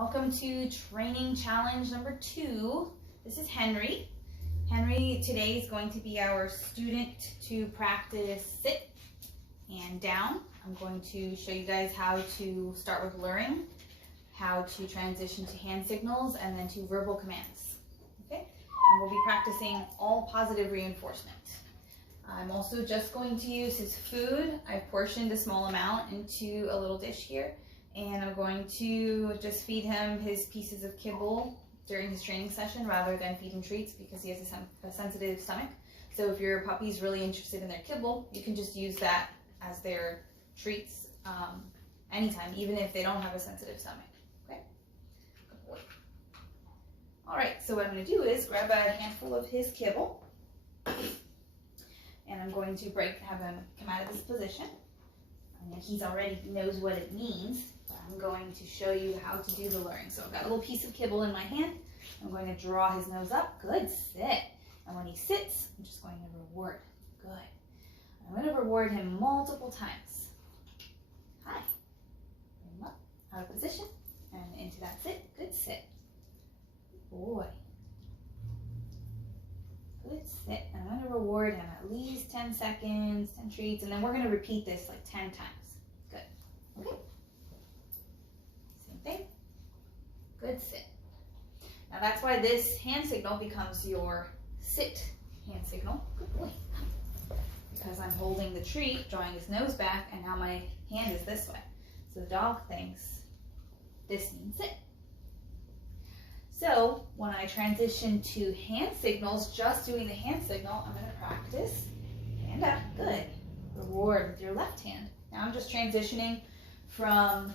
Welcome to training challenge number 2. This is Henry. Henry today is going to be our student to practice sit and down. I'm going to show you guys how to start with luring, how to transition to hand signals, and then to verbal commands. Okay? And we'll be practicing all positive reinforcement. I'm also just going to use his food. I've portioned a small amount into a little dish here, and I'm going to just feed him his pieces of kibble during his training session rather than feed him treats because he has a sensitive stomach. So if your puppy's really interested in their kibble, you can just use that as their treats anytime, even if they don't have a sensitive stomach. Okay? Good boy. All right, so what I'm going to do is grab a handful of his kibble, and I'm going to have him come out of this position. I mean, he already knows what it means, but I'm going to show you how to do the luring. So I've got a little piece of kibble in my hand. I'm going to draw his nose up. Good, sit. And when he sits, I'm just going to reward. Good. I'm going to reward him multiple times. Hi. Bring him up, out of position, and into that sit. Good sit. Good boy. Good sit. And I'm going to reward him at least 10 seconds, 10 treats, and then we're going to repeat this like 10 times. Good. Okay. Same thing. Good sit. Now that's why this hand signal becomes your sit hand signal. Good boy. Because I'm holding the treat, drawing his nose back, and now my hand is this way. So the dog thinks this means sit. So when I transition to hand signals, just doing the hand signal, I'm going to practice hand up. Good. Reward with your left hand. Now I'm just transitioning from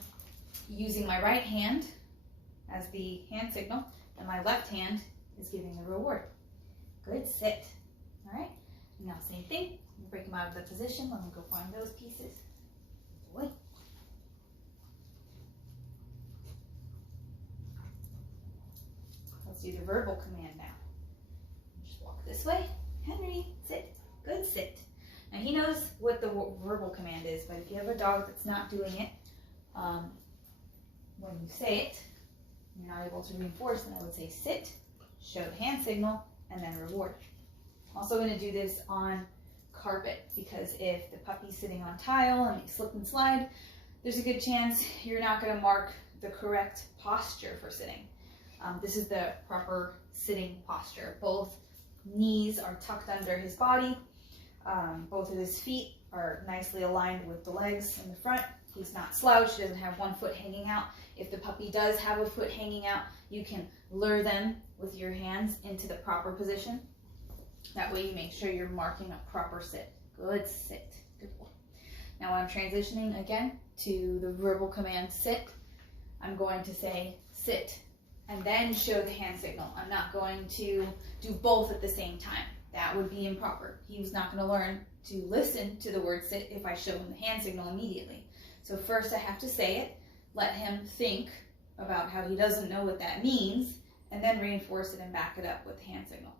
using my right hand as the hand signal, and my left hand is giving the reward. Good sit. All right. Now same thing. Break them out of the position. Let me go find those pieces. Good boy. Let's do the verbal command now. Just walk this way. Henry, sit. Good sit. Now he knows what the verbal command is, but if you have a dog that's not doing it, when you say it, you're not able to reinforce, then I would say sit, show the hand signal, and then reward. I'm also going to do this on carpet because if the puppy's sitting on tile and they slip and slide, there's a good chance you're not going to mark the correct posture for sitting. This is the proper sitting posture. Both knees are tucked under his body. Both of his feet are nicely aligned with the legs in the front. He's not slouched, he doesn't have one foot hanging out. If the puppy does have a foot hanging out, you can lure them with your hands into the proper position. That way you make sure you're marking a proper sit. Good sit. Good boy. Now when I'm transitioning again to the verbal command sit, I'm going to say sit and then show the hand signal. I'm not going to do both at the same time. That would be improper. He was not going to learn to listen to the word sit if I show him the hand signal immediately. So first I have to say it, let him think about how he doesn't know what that means, and then reinforce it and back it up with the hand signal.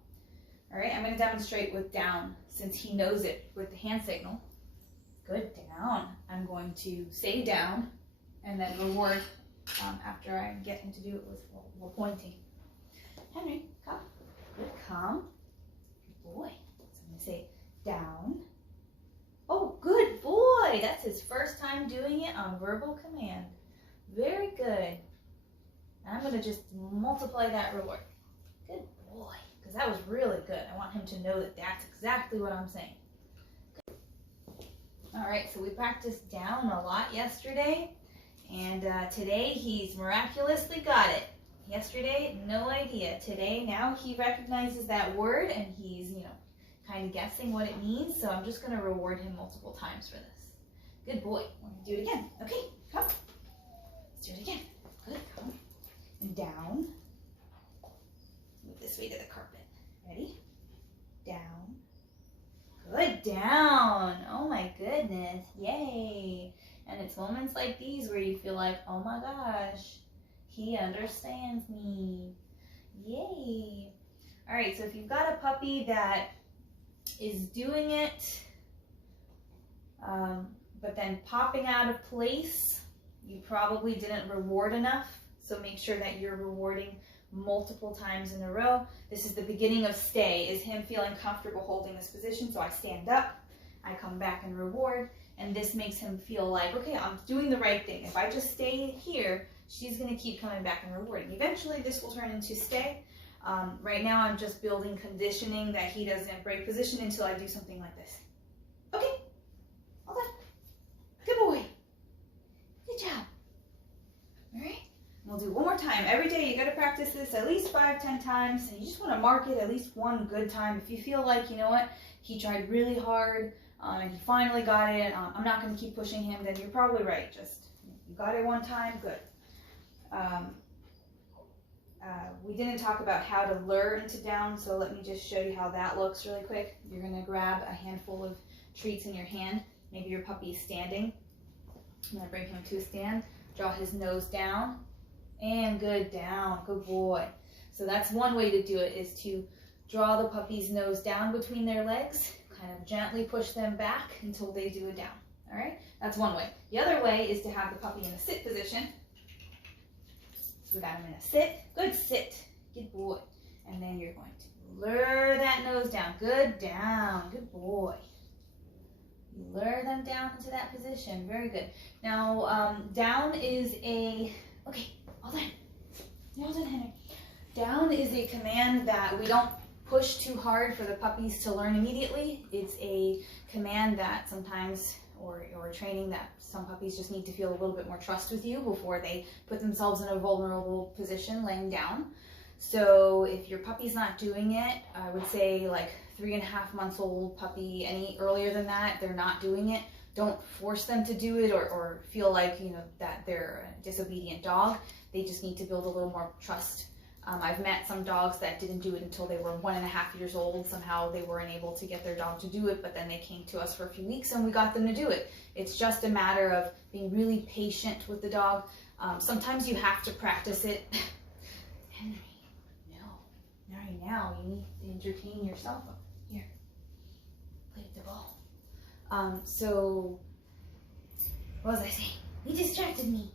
All right, I'm going to demonstrate with down since he knows it with the hand signal. Good, down. I'm going to say down and then reward after I get him to do it with pointing. Henry, come. Good, come. Good boy. So I'm going to say down. Oh, good boy. That's his first time doing it on verbal command. Very good. And I'm going to just multiply that reward. Good boy. Because that was really good. I want him to know that that's exactly what I'm saying. Good. All right, so we practiced down a lot yesterday. And today he's miraculously got it. Yesterday, no idea. Today, now he recognizes that word and he's, kind of guessing what it means. So I'm just going to reward him multiple times for this. Good boy. We're going to do it again. Okay, come. Let's do it again. Good, come. And down. Move this way to the carpet. Ready? Down. Good, down. Oh my goodness. Yay. And it's moments like these where you feel like, oh my gosh, he understands me. Yay. All right, so if you've got a puppy that is doing it, but then popping out of place, you probably didn't reward enough. So make sure that you're rewarding multiple times in a row. This is the beginning of stay, is him feeling comfortable holding this position. So I stand up, I come back and reward, and this makes him feel like, okay, I'm doing the right thing. If I just stay here, she's gonna keep coming back and rewarding. Eventually this will turn into stay. Right now I'm just building conditioning that he doesn't break position until I do something like this. Okay, all done. Good boy. Good job. All right, we'll do one more time. Every day you gotta practice this at least 5-10 times, and you just wanna mark it at least one good time. If you feel like, you know what, he tried really hard and he finally got it, I'm not gonna keep pushing him, then you're probably right. Just, you got it one time, good. We didn't talk about how to lure into down, so let me just show you how that looks really quick. You're gonna grab a handful of treats in your hand. Maybe your puppy's standing. I'm gonna bring him to a stand, draw his nose down, and good, down, good boy. So that's one way to do it, is to draw the puppy's nose down between their legs, kind of gently push them back until they do a down, all right? That's one way. The other way is to have the puppy in a sit position. So we got him in a sit, good sit, good boy. And then you're going to lure that nose down, good, down, good boy. Lure them down into that position, very good. Now, down is a, okay, all done. All done, Henry. Down is a command that we don't push too hard for the puppies to learn immediately. It's a command that sometimes, or training that some puppies just need to feel a little bit more trust with you before they put themselves in a vulnerable position laying down. So if your puppy's not doing it, I would say like 3.5 months old puppy, any earlier than that, they're not doing it. Don't force them to do it or feel like, you know, that they're a disobedient dog. They just need to build a little more trust. I've met some dogs that didn't do it until they were 1.5 years old. Somehow they weren't able to get their dog to do it, but then they came to us for a few weeks and we got them to do it. It's just a matter of being really patient with the dog. Sometimes you have to practice it. Henry, no, not right now. You need to entertain yourself. Here, play with the ball. So, what was I saying? He distracted me.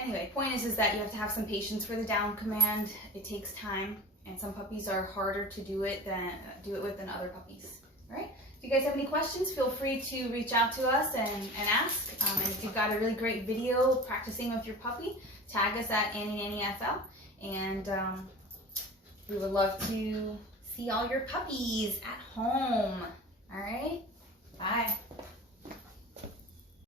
Anyway, point is that you have to have some patience for the down command. It takes time, and some puppies are harder to do it with than other puppies. All right. If you guys have any questions, feel free to reach out to us and ask. And if you've got a really great video practicing with your puppy, tag us at AnnieNannyFL, and we would love to see all your puppies at home. All right. Bye.